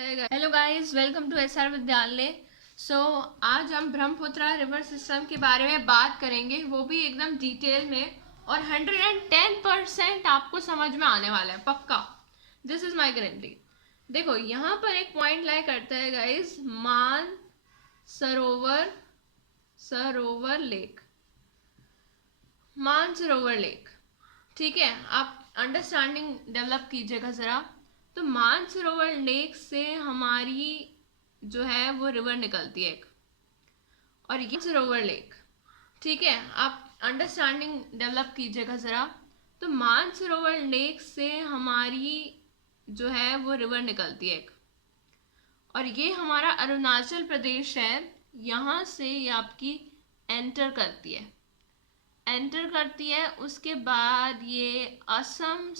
Hello guys, welcome to SR Vidyalaya. आज हम Brahmaputra river system के बारे में बात करेंगे, वो भी एकदम डिटेल में, और 110% आपको समझ में आने वाला है, पक्का। This is my guarantee. देखो, यहाँ पर एक पॉइंट लाई करता है गाइस, मान सरोवर लेक। मानसरोवर लेक, ठीक है। आप अंडरस्टैंडिंग डेवलप कीजिएगा ज़रा। तो मानसरोवर लेक से हमारी जो है वो रिवर निकलती है एक, और ये सरोवर लेक, ठीक है। आप अंडरस्टैंडिंग डेवलप कीजिएगा ज़रा। तो मानसरोवर लेक से हमारी जो है वो रिवर निकलती है एक, और ये हमारा अरुणाचल प्रदेश है। यहाँ से ये आपकी एंटर करती है, उसके बाद ये असम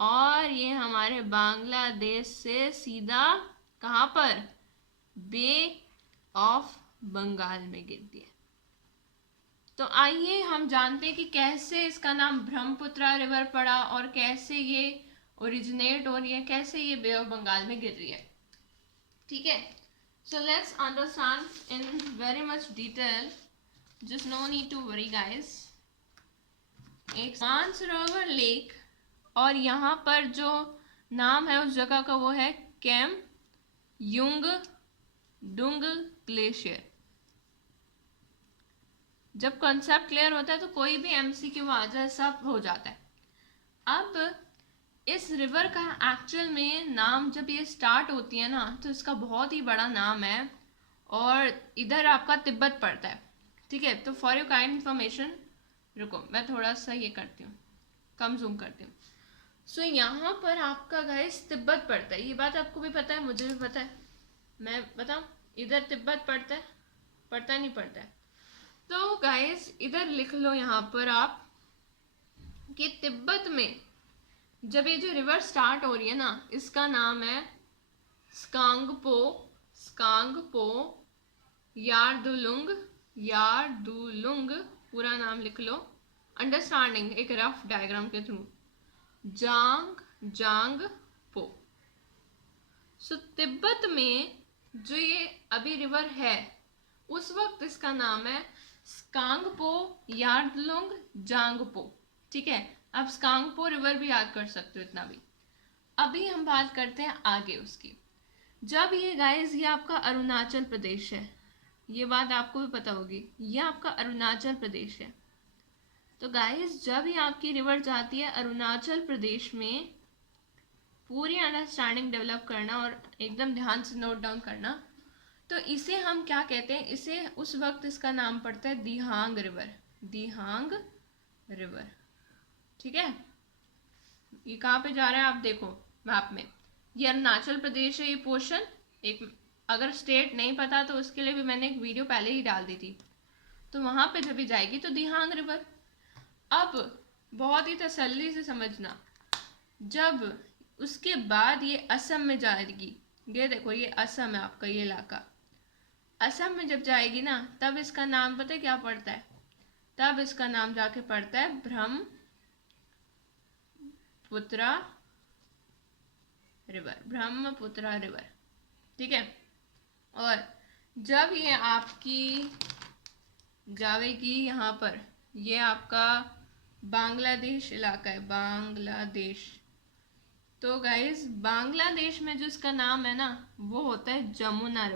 और ये हमारे बांग्लादेश से सीधा कहाँ पर, बे ऑफ बंगाल में गिरती है। तो आइए हम जानते हैं कि कैसे इसका नाम ब्रह्मपुत्र रिवर पड़ा और कैसे ये ओरिजिनेट हो रही है, कैसे ये बे ऑफ बंगाल में गिर रही है, ठीक है। So let's understand in very much detail, just no need to worry guys. एक मानसरोवर लेक, और यहाँ पर जो नाम है उस जगह का वो है केम युंग डुंग ग्लेशियर। जब कॉन्सेप्ट क्लियर होता है तो कोई भी एमसीक्यू आ जाए सब हो जाता है। अब इस रिवर का एक्चुअल में नाम, जब ये स्टार्ट होती है ना, तो इसका बहुत ही बड़ा नाम है, और इधर आपका तिब्बत पड़ता है, ठीक है। तो फॉर योर काइंड इन्फॉर्मेशन, रुको मैं थोड़ा सा ये करती हूँ, कम जूम करती हूँ। सो यहाँ पर आपका गाइस तिब्बत पड़ता है, ये बात आपको भी पता है, मुझे भी पता है। मैं बताऊँ, इधर तिब्बत पड़ता नहीं पड़ता है। तो गाइस इधर लिख लो यहाँ पर आप कि तिब्बत में जब ये जो रिवर स्टार्ट हो रही है ना, इसका नाम है स्कांगपो यार्दुलुंग, पूरा नाम लिख लो, अंडरस्टैंडिंग एक रफ डायग्राम के थ्रू, जांग पो। सो तिब्बत में जो ये अभी रिवर है, उस वक्त इसका नाम है स्कांगपो यार्दलुंग जांगपो, ठीक है। आप स्कांगपो रिवर भी याद कर सकते हो, इतना भी। अभी हम बात करते हैं आगे उसकी। जब ये गाइस, ये आपका अरुणाचल प्रदेश है, ये बात आपको भी पता होगी, ये आपका अरुणाचल प्रदेश है। तो गाइस जब ये आपकी रिवर जाती है अरुणाचल प्रदेश में, पूरी अंडरस्टैंडिंग डेवलप करना और एकदम ध्यान से नोट डाउन करना। तो इसे हम क्या कहते हैं, इसे उस वक्त इसका नाम पड़ता है दिहांग रिवर, ठीक है। ये कहाँ पे जा रहा है आप देखो मैप में, ये अरुणाचल प्रदेश है, ये पोर्शन एक। अगर स्टेट नहीं पता तो उसके लिए भी मैंने एक वीडियो पहले ही डाल दी थी। तो वहां पे जब भी जाएगी तो दिहांग रिवर। अब बहुत ही तसल्ली से समझना, जब उसके बाद ये असम में जाएगी, ये देखो ये असम है आपका, ये इलाका असम में जब जाएगी ना, तब इसका नाम पता है क्या पड़ता है, तब इसका नाम जाके पड़ता है ब्रह्मपुत्र रिवर, ठीक है। और जब ये आपकी जाएगी यहाँ पर, ये आपका बांग्लादेश इलाका है, बांग्लादेश। तो गाइस बांग्लादेश में जो इसका नाम है ना, वो होता है जमुना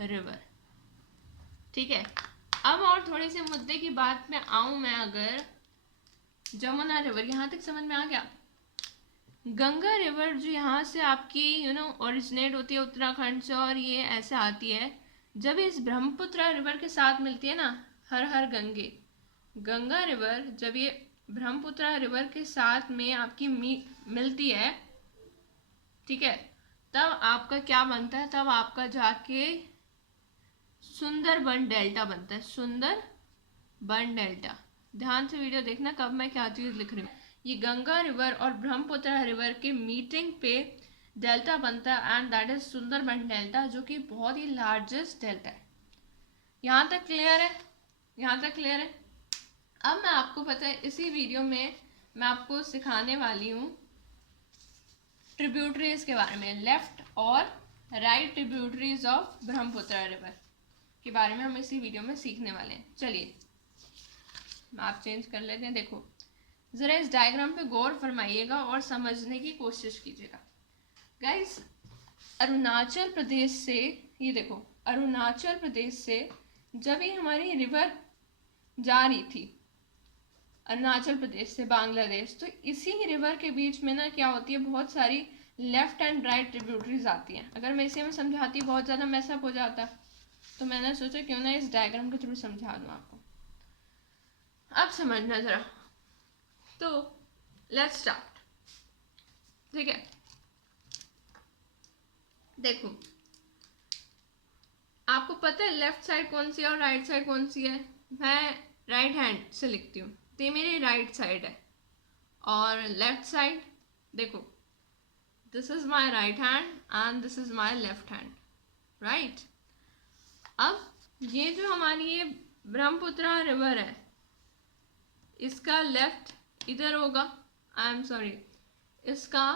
रिवर, ठीक है। अब और थोड़े से मुद्दे की बात में आऊं मैं, अगर जमुना रिवर यहाँ तक समझ में आ गया। गंगा रिवर जो यहाँ से आपकी ओरिजिनेट होती है उत्तराखंड से, और ये ऐसे आती है, जब इस ब्रह्मपुत्र रिवर के साथ मिलती है ना, हर गंगा रिवर जब ये ब्रह्मपुत्र रिवर के साथ में आपकी मिलती है, ठीक है, तब आपका क्या बनता है, तब आपका जाके सुंदरबन डेल्टा बनता है, सुंदरबन डेल्टा। ध्यान से वीडियो देखना कब मैं क्या चीज लिख रही हूँ। ये गंगा रिवर और ब्रह्मपुत्र रिवर के मीटिंग पे डेल्टा बनता है, and that is Sundarban delta, जो कि बहुत ही लार्जेस्ट डेल्टा है। यहाँ तक क्लियर है? अब मैं आपको पता है इसी वीडियो में मैं आपको सिखाने वाली हूँ ट्रिब्यूटरीज के बारे में, लेफ्ट और right tributaries of Brahmaputra river के बारे में हम इसी वीडियो में सीखने वाले हैं। चलिए आप चेंज कर लेते हैं। देखो ज़रा इस डायग्राम पे गौर फरमाइएगा और समझने की कोशिश कीजिएगा। गाइस अरुणाचल प्रदेश से, ये देखो अरुणाचल प्रदेश से जब ये हमारी रिवर जा रही थी अरुणाचल प्रदेश से बांग्लादेश, तो इसी रिवर के बीच में ना क्या होती है, बहुत सारी लेफ्ट एंड राइट ट्रिब्यूटरीज आती हैं। अगर मैं इसे में समझाती बहुत ज़्यादा मैसअप हो जाता, तो मैंने सोचा क्यों ना इस डायग्राम के थ्रू समझा दूँ आपको। अब समझना ज़रा, तो लेट्स स्टार्ट। ठीक है, देखो आपको पता है लेफ्ट साइड कौन सी है और राइट साइड कौन सी है। मैं राइट हैंड से लिखती हूँ, तो ये मेरी राइट साइड है। और लेफ्ट साइड देखो, this is my right hand and this is my left hand, right. अब ये जो हमारी ये ब्रह्मपुत्र रिवर है, इसका लेफ्ट इधर होगा, आई एम सॉरी, इसका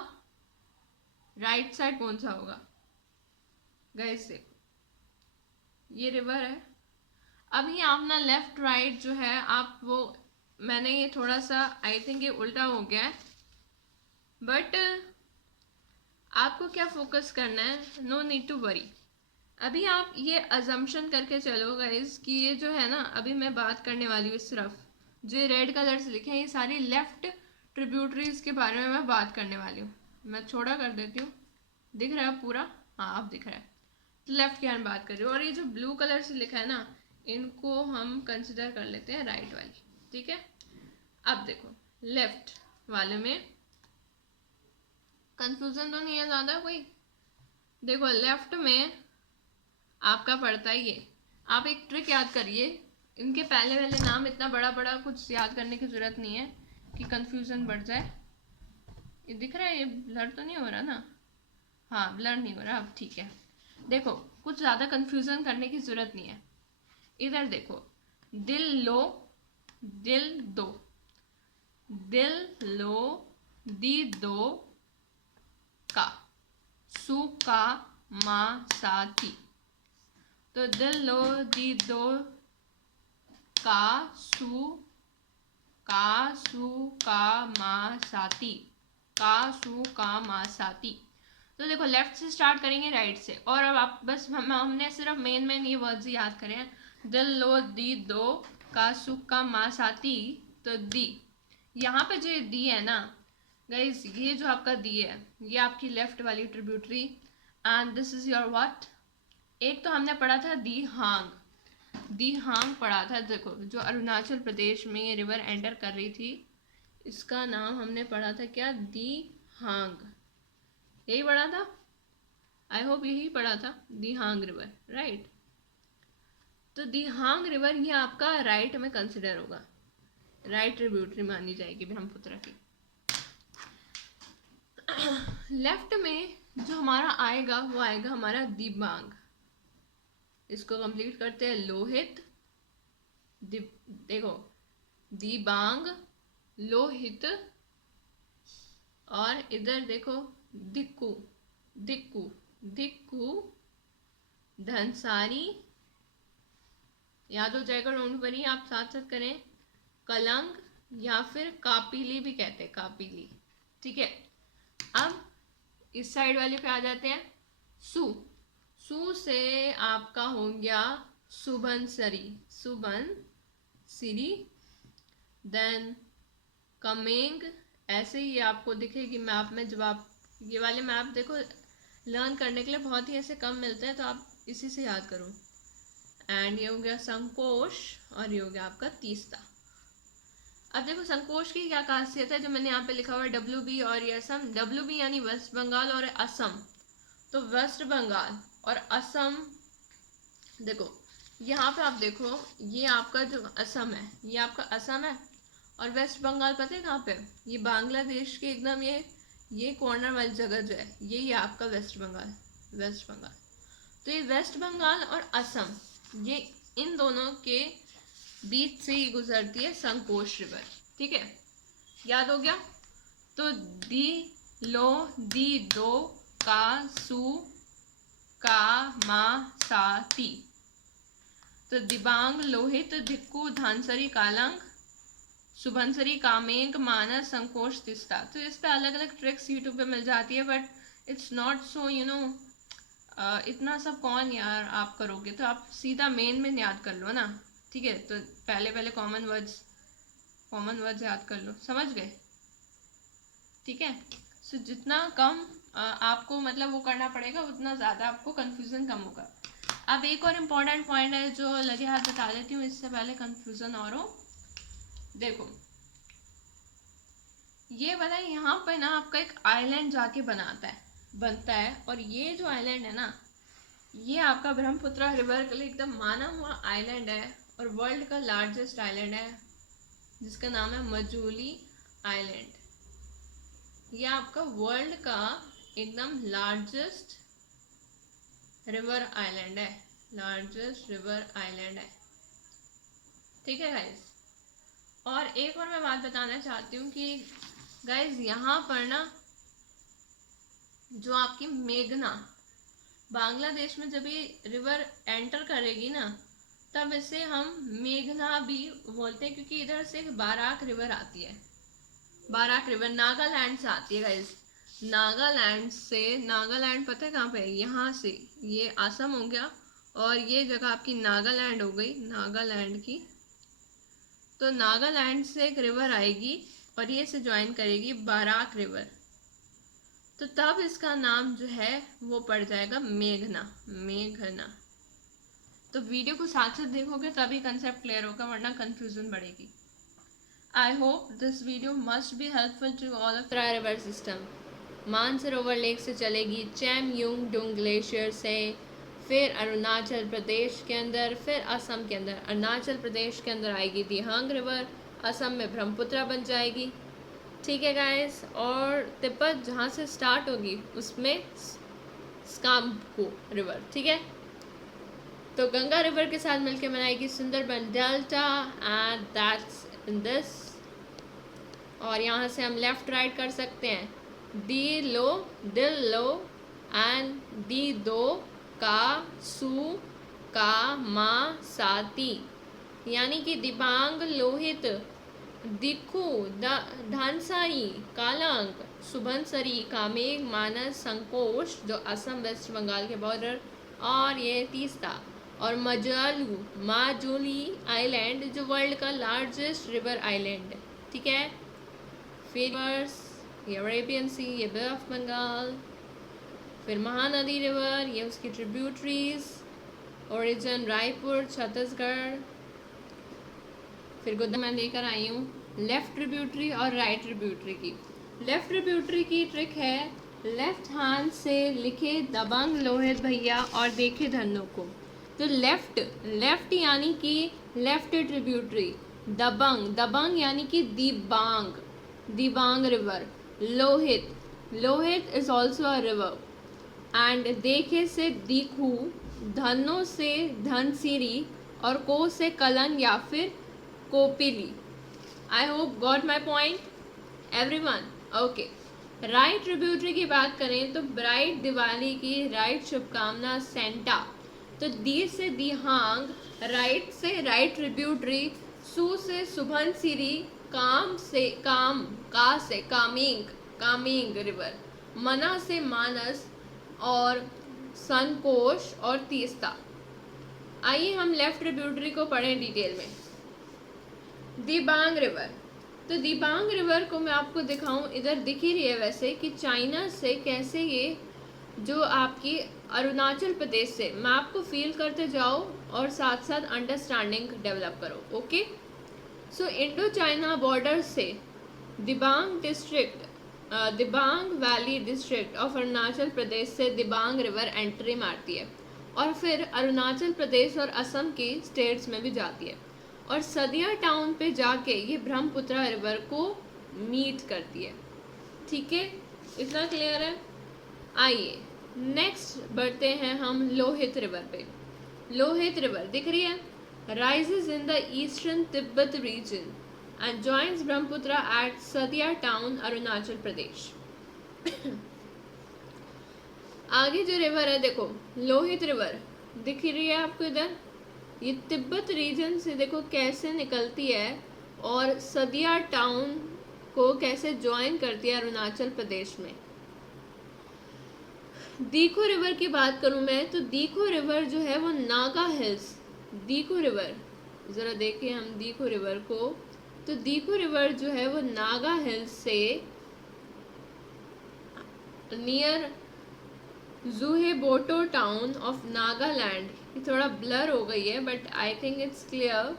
राइट साइड कौन सा होगा। गाइस देखो ये रिवर है। अब ये अपना लेफ्ट राइट जो है आप वो, मैंने ये थोड़ा सा आई थिंक ये उल्टा हो गया है, बट आपको क्या फोकस करना है, नो नीड टू वरी। अभी आप ये अजम्पशन करके चलो गाइस कि ये जो है ना, अभी मैं बात करने वाली हूँ सिर्फ जो रेड कलर से लिखे हैं, ये सारी लेफ्ट ट्रिब्यूटरीज के बारे में मैं बात करने वाली हूँ। मैं छोटा कर देती हूँ, दिख रहा है पूरा, हाँ अब दिख रहा है। तो लेफ्ट की हम बात कर रही हूँ, और ये जो ब्लू कलर से लिखा है ना, इनको हम कंसिडर कर लेते हैं राइट वाली। ठीक है, अब देखो लेफ्ट वाले में कंफ्यूजन तो नहीं है ज़्यादा कोई। देखो लेफ्ट में आपका पड़ता है ये, आप एक ट्रिक याद करिए, इनके पहले वाले नाम इतना बड़ा बड़ा कुछ याद करने की ज़रूरत नहीं है कि कंफ्यूजन बढ़ जाए। ये दिख रहा है, ये ब्लर तो नहीं हो रहा ना, हाँ ब्लर नहीं हो रहा, अब ठीक है। देखो कुछ ज़्यादा कंफ्यूजन करने की ज़रूरत नहीं है। इधर देखो, दिल लो दिल दो, दिल लो दी दो का सु का मा सा ती। तो दिल लो दी दो का सु का मा सा ती, का सु का मा सा ती। तो देखो लेफ्ट से स्टार्ट करेंगे राइट से, और अब आप बस हमने सिर्फ मेन ये वर्ड्स याद करे हैं, दिल लो दी दो का सुख का मा साती। तो दी, यहाँ पे जो दी है ना गाइस, ये जो आपका दी है ये आपकी लेफ्ट वाली tributary, and this is your what. एक तो हमने पढ़ा था दिहांग, दिहांग पढ़ा था। देखो जो अरुणाचल प्रदेश में ये रिवर एंटर कर रही थी, इसका नाम हमने पढ़ा था क्या, दिहांग, यही पढ़ा था, आई होप यही पढ़ा था, दिहांग रिवर, राइट। तो दिहांग रिवर ये आपका राइट में कंसिडर होगा, राइट ट्रिब्यूटरी मानी जाएगी ब्रह्मपुत्र की। लेफ्ट में जो हमारा आएगा वो आएगा हमारा दिबांग। इसको कंप्लीट करते हैं, लोहित देखो दिबांग, लोहित, और इधर देखो दिक्कू, दिक्कू दिक्कू, धनसारी, याद हो जाएगा, डोंट वरी, आप साथ साथ करें, कलंग, या फिर कापीली भी कहते हैं, कापीली। ठीक है, अब इस साइड वाले पे आ जाते हैं, सु, सु से आपका हो गया सुबनसरी, सुबनसिरी, देन कमेंग। ऐसे ही आपको दिखेगी मैप में, जब आप ये वाले मैप देखो लर्न करने के लिए बहुत ही ऐसे कम मिलते हैं, तो आप इसी से याद करो। एंड ये हो गया संकोश, और ये हो गया आपका तीस्ता। अब देखो संकोश की क्या खासियत है, जो मैंने यहाँ पे लिखा हुआ है WB और ये असम, WB यानी वेस्ट बंगाल और असम, तो वेस्ट बंगाल और असम। देखो यहाँ पे आप देखो, ये आपका जो असम है ये आपका असम है, और वेस्ट बंगाल पता है कहाँ पे, ये बांग्लादेश के एकदम ये कॉर्नर वाली जगह जो है, यही है आपका वेस्ट बंगाल, वेस्ट बंगाल। तो ये वेस्ट बंगाल और असम, ये इन दोनों के बीच से ही गुजरती है संकोश रिवर। ठीक है, याद हो गया। तो दी लो दी दो का सु का मा सा ती। तो दिबांग लोहित धिक्कू धानसरी कालंग सुबनसरी कामेंग मानस संकोच तिस्ता। तो इस पे अलग अलग ट्रिक्स यूट्यूब पे मिल जाती है, बट इट्स नॉट सो इतना सब कौन यार आप करोगे, तो आप सीधा मेन में याद कर लो ना। ठीक है, तो पहले पहले कॉमन वर्ड्स याद कर लो, समझ गए? ठीक है, सो जितना कम आपको मतलब वो करना पड़ेगा उतना ज़्यादा आपको कन्फ्यूज़न कम होगा। अब एक और इम्पॉर्टेंट पॉइंट है जो लगे हाथ बता देती हूँ, इससे पहले कन्फ्यूज़न और हो। देखो ये पता है, यहाँ पे ना आपका एक आइलैंड जाके बनता है, और ये जो आइलैंड है ना, ये आपका ब्रह्मपुत्र रिवर के लिए एकदम माना हुआ आइलैंड है, और वर्ल्ड का लार्जेस्ट आइलैंड है जिसका नाम है मजूली आइलैंड। ये आपका वर्ल्ड का एकदम लार्जेस्ट रिवर आइलैंड है, ठीक है गाइस। और एक और मैं बात बताना चाहती हूँ कि गाइस यहाँ पर ना जो आपकी मेघना बांग्लादेश में जब ये रिवर एंटर करेगी ना, तब इसे हम मेघना भी बोलते हैं, क्योंकि इधर से एक बाराक रिवर आती है। बाराक रिवर नागालैंड से आती है गाइस। नागालैंड पता है कहाँ पे है? यहाँ से ये असम हो गया, और ये जगह आपकी नागालैंड हो गई, नागालैंड की। तो नागालैंड से एक रिवर आएगी और ये से ज्वाइन करेगी बाराक रिवर, तो तब इसका नाम जो है वो पड़ जाएगा मेघना। तो वीडियो को साथ साथ देखोगे तभी कंसेप्ट क्लियर होगा, वरना कंफ्यूजन बढ़ेगी। I hope this video must be helpful to all of river system. Mansarovar lake से चलेगी चैमयूंग डुंग ग्लेशियर से, फिर अरुणाचल प्रदेश के अंदर, फिर असम के अंदर। अरुणाचल प्रदेश के अंदर आएगी दिहांग रिवर, असम में ब्रह्मपुत्र बन जाएगी। ठीक है गाइस, और तिब्बत जहाँ से स्टार्ट होगी उसमें स्काम्पू रिवर। ठीक है, तो गंगा रिवर के साथ मिलकर बनाएगी Sundarban delta, and that's in this. और यहाँ से हम लेफ्ट राइट कर सकते हैं, दी लो दिल लो एंड दी दो का सु का मा साती, यानी कि दिबांग लोहित दिखू धानसाई कालांग सुबनसरी कामेग मानस संकोश जो असम वेस्ट बंगाल के बॉर्डर, और ये तीस्ता, और माजुली आइलैंड जो वर्ल्ड का लार्जेस्ट रिवर आइलैंड है। ठीक है, फिर ये अरेबियन सी, ये बे ऑफ बंगाल, फिर महानदी रिवर, ये उसकी ट्रिब्यूटरीज, ओरिजिन रायपुर छत्तीसगढ़। फिर गोदा मैं लेकर आई हूँ लेफ्ट ट्रिब्यूटरी और राइट ट्रिब्यूटरी की। लेफ्ट ट्रिब्यूटरी की ट्रिक है, लेफ्ट हैंड से लिखे दबंग लोहित भैया और देखे धनों को। तो लेफ्ट यानी कि लेफ्ट ट्रिब्यूटरी, दबंग यानी कि Dibang river, Lohit is also a river, and देखे से दिखू, धनों से धनसिरी, और को से कलन या फिर Kopili. I hope got my point everyone. Okay, right tributary की बात करें तो ब्राइट दिवाली की राइट शुभकामना सेंटा। तो दी से दिहांग, राइट से राइट ट्रिब्यूटरी, सु से सुभन सिरी, का से कामेंग रिवर, मना से मानस, और संकोश और तीस्ता। आइए हम लेफ्ट ट्रिब्यूटरी को पढ़ें डिटेल में। दिबांग रिवर, तो दिबांग रिवर को मैं आपको दिखाऊं, इधर दिख ही रही है वैसे कि चाइना से कैसे ये जो आपकी अरुणाचल प्रदेश से, मैं आपको फील करते जाओ और साथ साथ अंडरस्टैंडिंग डेवलप करो। Okay, so Indo China border से Dibang valley district of Arunachal Pradesh से दिबांग रिवर एंट्री मारती है, और फिर अरुणाचल प्रदेश और असम की स्टेट्स में भी जाती है, और सदिया टाउन पे जाके ये ब्रह्मपुत्र रिवर को मीट करती है। ठीक है, इतना क्लियर है। आइए नेक्स्ट बढ़ते हैं हम लोहित रिवर पे। लोहित रिवर दिख रही है, rises in the eastern Tibet region and joins Brahmaputra at Sadiya town, Arunachal Pradesh. आगे जो रिवर है देखो, लोहित रिवर दिख रही है आपको इधर, ये तिब्बत रीजन से देखो कैसे निकलती है और सदिया टाउन को कैसे ज्वाइन करती है अरुणाचल प्रदेश में। दीखो रिवर की बात करूं मैं तो दीखो रिवर जो है वो नागा हिल्स, दीखो रिवर ज़रा देखें हम दीखो रिवर को, तो दीखो रिवर जो है वो नागा हिल्स से नियर ज़ुहेबोटो टाउन ऑफ नागालैंड, ये थोड़ा ब्लर हो गई है but I think it's clear,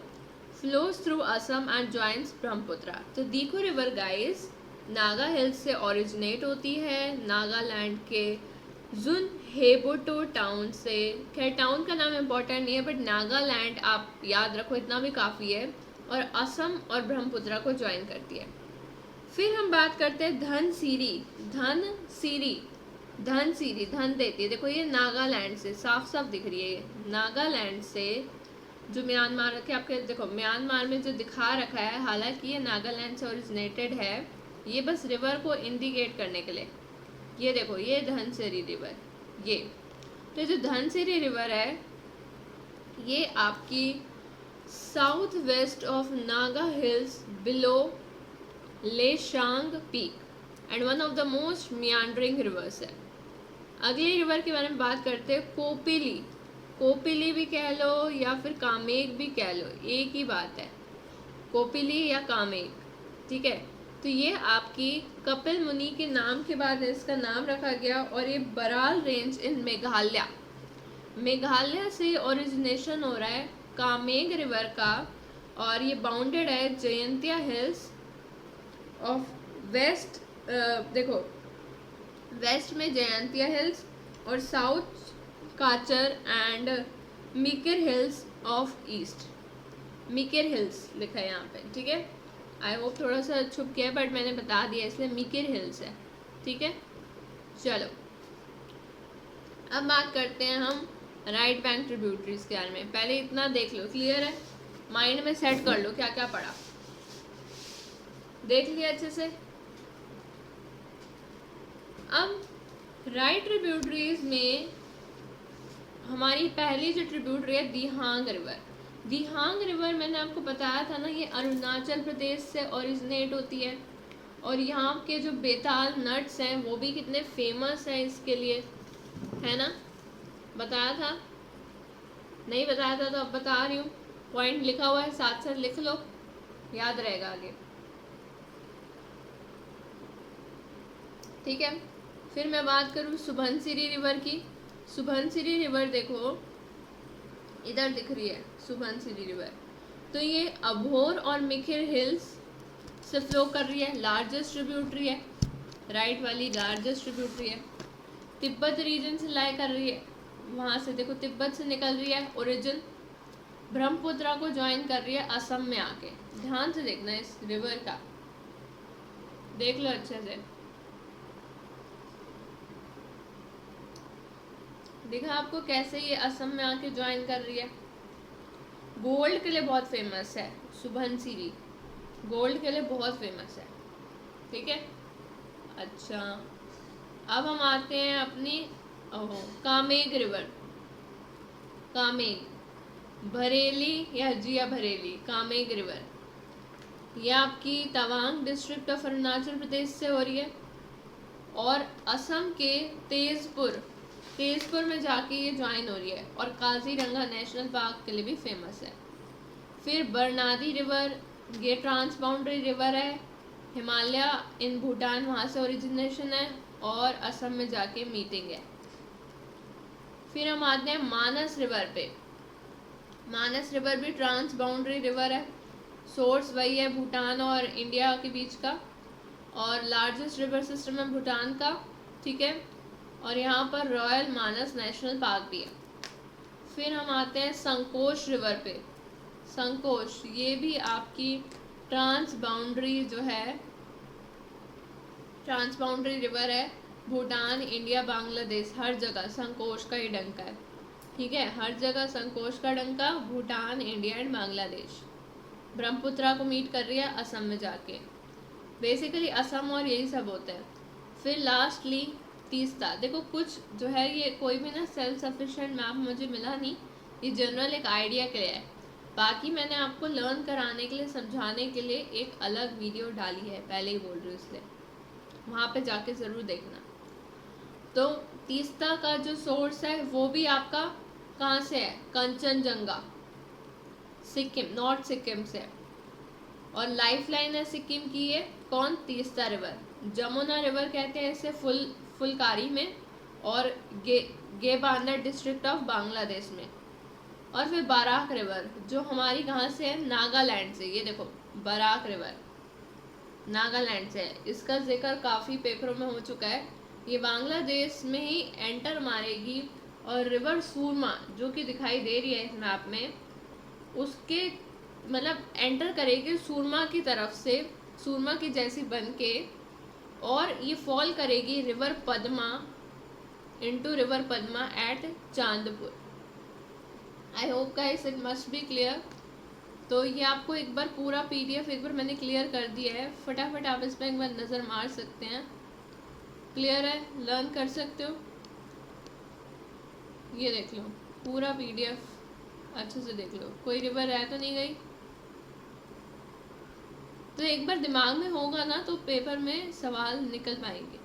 flows through Assam and joins Brahmaputra. तो दीखो रिवर गाइस नागा हिल्स से ओरिजिनेट होती है, नागालैंड के जुन हेबोटो टाउन से, खैर टाउन का नाम इम्पोर्टेंट नहीं है बट नागालैंड आप याद रखो इतना भी काफ़ी है, और असम और ब्रह्मपुत्रा को ज्वाइन करती है। फिर हम बात करते हैं धनसिरी, धनसिरी, धनसिरी धन देती है, देखो ये नागालैंड से साफ साफ दिख रही है, ये नागालैंड से जो म्यांमार के आपके देखो म्यांमार में जो दिखा रखा है, हालांकि ये नागालैंड से ओरिजिनेटेड है, ये बस रिवर को इंडिकेट करने के लिए। ये देखो ये धनसिरी रिवर, ये तो जो धनसिरी रिवर है ये आपकी south west of Naga hills below Leshang peak and one of the most meandering rivers है। अगली रिवर के बारे में बात करते हैं, कोपिली, कोपिली भी कह लो या फिर कामेग भी कह लो, एक ही बात है, कोपिली या कामेग, ठीक है। तो ये आपकी कपिल मुनि के नाम के बाद इसका नाम रखा गया, और ये बराल रेंज इन मेघालय, मेघालय से ओरिजिनेशन हो रहा है कामेग रिवर का, और ये बाउंडेड है जयंतिया हिल्स ऑफ वेस्ट, देखो वेस्ट में जयंतिया हिल्स और south Cachar and Mikir hills of east, Mikir hills लिखा है यहाँ पे, ठीक है। आई होप थोड़ा सा छुप गया बट मैंने बता दिया इसलिए मिकिर हिल्स है, ठीक है। चलो अब बात करते हैं हम राइट बैंक ट्रिब्यूटरीज के बारे में। पहले इतना देख लो, क्लियर है, माइंड में सेट कर लो क्या क्या पढ़ा, देख लिया अच्छे से। अब राइट ट्रिब्यूटरीज में हमारी पहली जो ट्रिब्यूटरी है दिहांग रिवर, दिहांग रिवर मैंने आपको बताया था ना, ये अरुणाचल प्रदेश से ओरिजिनेट होती है, और यहाँ के जो बेताल नट्स हैं वो भी कितने फेमस हैं इसके लिए, है ना, बताया था, नहीं बताया था तो अब बता रही हूँ, पॉइंट लिखा हुआ है साथ साथ लिख लो, याद रहेगा आगे, ठीक है। फिर मैं बात करूँ सुबनसिरी रिवर की, सुबनसिरी रिवर देखो इधर दिख रही है सुबनसिरी रिवर, तो ये अभोर और मिकिर हिल्स से फ्लो कर रही है, लार्जेस्ट ट्रिब्यूटरी है, राइट वाली लार्जेस्ट ट्रिब्यूटरी है, तिब्बत रीजन से लाई कर रही है, वहाँ से देखो तिब्बत से निकल रही है ओरिजिन, ब्रह्मपुत्रा को ज्वाइन कर रही है असम में आके, ध्यान से देखना इस रिवर का, देख लो अच्छे से, देखा आपको कैसे ये असम में आके ज्वाइन कर रही है। गोल्ड के लिए बहुत फेमस है सुबनसिरी, गोल्ड के लिए बहुत फेमस है, ठीक है। अच्छा अब हम आते हैं अपनी कामेग रिवर, कामेग, भरेली या जिया भरेली, कामेग रिवर, यह आपकी तवांग डिस्ट्रिक्ट ऑफ अरुणाचल प्रदेश से हो रही है, और असम के तेजपुर, तेजपुर में जाके ये ज्वाइन हो रही है, और काजीरंगा नेशनल पार्क के लिए भी फेमस है। फिर बरनादी रिवर, ये ट्रांस बाउंड्री रिवर है, हिमालय इन भूटान वहाँ से ओरिजिनेशन है, और असम में जाके मीटिंग है। फिर हम आते हैं मानस रिवर पे, मानस रिवर भी ट्रांस बाउंड्री रिवर है, सोर्स वही है भूटान और इंडिया के बीच का, और लार्जेस्ट रिवर सिस्टम है भूटान का, ठीक है, और यहाँ पर रॉयल मानस नेशनल पार्क भी है। फिर हम आते हैं संकोश रिवर पे, संकोश ये भी आपकी ट्रांस बाउंड्री जो है, ट्रांस बाउंड्री रिवर है, भूटान इंडिया बांग्लादेश हर जगह संकोश का ही डंका है, ठीक है, हर जगह संकोश का डंका, भूटान इंडिया एंड बांग्लादेश, ब्रह्मपुत्रा को मीट कर रही है असम में जाके, बेसिकली असम और यही सब होते हैं। फिर लास्टली तीसरा, देखो कुछ जो है ये कोई भी ना सेल्फ सफिशिएंट मैप मुझे मिला नहीं, ये जनरल एक आइडिया के लिए है। बाकी मैंने आपको लर्न कराने के लिए, समझाने के लिए एक अलग वीडियो डाली है, पहले ही बोल रही हूँ, इसलिए वहाँ पे जाके ज़रूर देखना। तो तीस्ता का जो सोर्स है वो भी आपका कहाँ से है, कंचनजंगा, सिक्किम, नॉर्थ सिक्किम से। और लाइफ लाइन है सिक्किम की ये कौन, तीस्ता रिवर, जमुना रिवर कहते हैं इसे फुलकारी में, और गेबांदर डिस्ट्रिक्ट ऑफ बांग्लादेश में। और फिर बराक रिवर जो हमारी कहाँ से है, नागालैंड से, ये देखो बराक रिवर नागालैंड से है। इसका जिक्र काफ़ी पेपरों में हो चुका है। ये बांग्लादेश में ही एंटर मारेगी, और रिवर सूरमा जो कि दिखाई दे रही है इस मैप में, उसके मतलब एंटर करेगी सूरमा की तरफ से, सूरमा की जैसी बन के, और ये फॉल करेगी river Padma, into river Padma at Chandpur. I hope guys it must be clear. तो ये आपको एक बार पूरा पीडीएफ एक बार मैंने क्लियर कर दिया है, फटाफट आप इस पर एक बार नज़र मार सकते हैं। क्लियर है, लर्न कर सकते हो। ये देख लो पूरा पीडीएफ अच्छे से देख लो, कोई रिवर रह तो नहीं गई। तो एक बार दिमाग में होगा ना तो पेपर में सवाल निकल पाएंगे।